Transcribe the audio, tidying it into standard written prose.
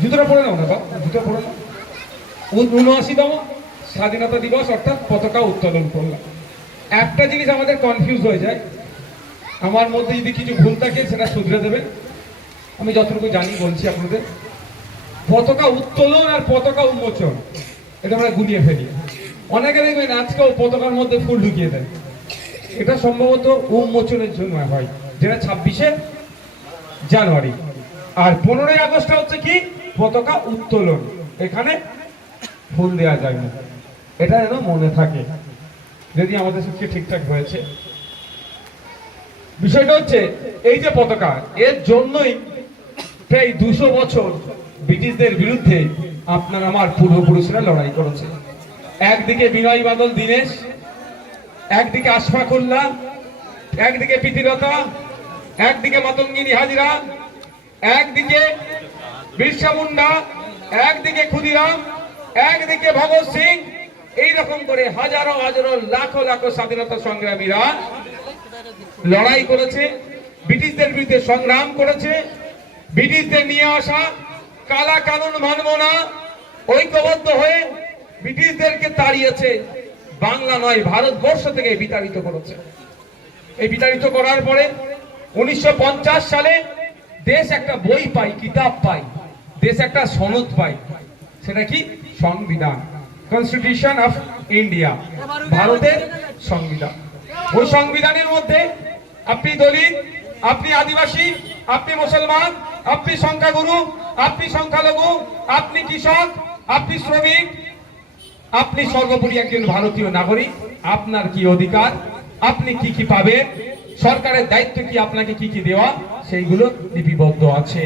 জুতোটা পরে নাও না বাবা, জুতো পরে নাও। ৭৯তম স্বাধীনতা দিবস অর্থাৎ পতাকা উত্তোলন করলাম। একটা জিনিস আমাদের কনফিউজ হয়ে যায়, আমার মধ্যে যদি কিছু ভুল থাকে সেটা শুধরে দেবেন। আমি যতটুকু জানি বলছি আপনাদের। পতাকা উত্তোলন আর পতাকা উন্মোচন এটা আমরা গুলিয়ে ফেলি। অনেকে দেখবেন আজকেও পতাকার মধ্যে ফুল ঢুকিয়ে দেয়। এটা সম্ভবত উন্মোচনের জন্য হয়, যেটা ২৬শে জানুয়ারি। আর ১৫ই আগস্ট হচ্ছে কি পতাকা উত্তোলন, এখানে ফুল দেওয়া যায় না। এটা যেন মনে থাকে, যদি আমাদের সত্যি ঠিকঠাক হয়েছে। বিষয়টা হচ্ছে এই যে পতাকা, এর জন্যই প্রায় ২০০ বছর ব্রিটিশদের বিরুদ্ধে আপনার আমার পূর্বপুরুষরা লড়াই করেছে। একদিকে বিনয় বাদল দীনেশ, একদিকে আশফাকুল্লাহ, একদিকে প্রীতিলতা, একদিকে মাতঙ্গিনী হাজরা, একদিকে বিরসা মুন্ডা, একদিকে ক্ষুদিরাম, একদিকে ভগৎ সিং। এইরকম করে হাজারো হাজারো লাখো লাখো স্বাধীনতা সংগ্রামীরা লড়াই করেছে, ব্রিটিশদের বিরুদ্ধে সংগ্রাম করেছে। ব্রিটিশদের নিয়ে আসা কালা কানুন মানব না, ঐক্যবদ্ধ হয়ে ব্রিটিশদেরকে তাড়িয়েছে। বাংলা নয়, ভারতবর্ষ থেকে বিতাড়িত করেছে। এই বিতাড়িত করার পরে ১৯৫০ সালে দেশ একটা বই পাই, কিতাব পাই, দেশ একটা সনদ পাই। সেটা কি? সংবিধান, কনস্টিটিউশন অফ ইন্ডিয়া, ভারতের সংবিধান। ওই সংবিধানের মধ্যে আপনি দলিত, আপনি আদিবাসী, আপনি মুসলমান, আপনি সংখ্যাগুরু, আপনি সংখ্যালঘু, আপনি কৃষক, আপনি শ্রমিক, আপনি সর্বোপরি একজন ভারতীয় নাগরিক, আপনার কি অধিকার, আপনি কি কি পাবেন, সরকারের দায়িত্ব কি, আপনাকে কি কি দেওয়া, সেইগুলো লিপিবদ্ধ আছে।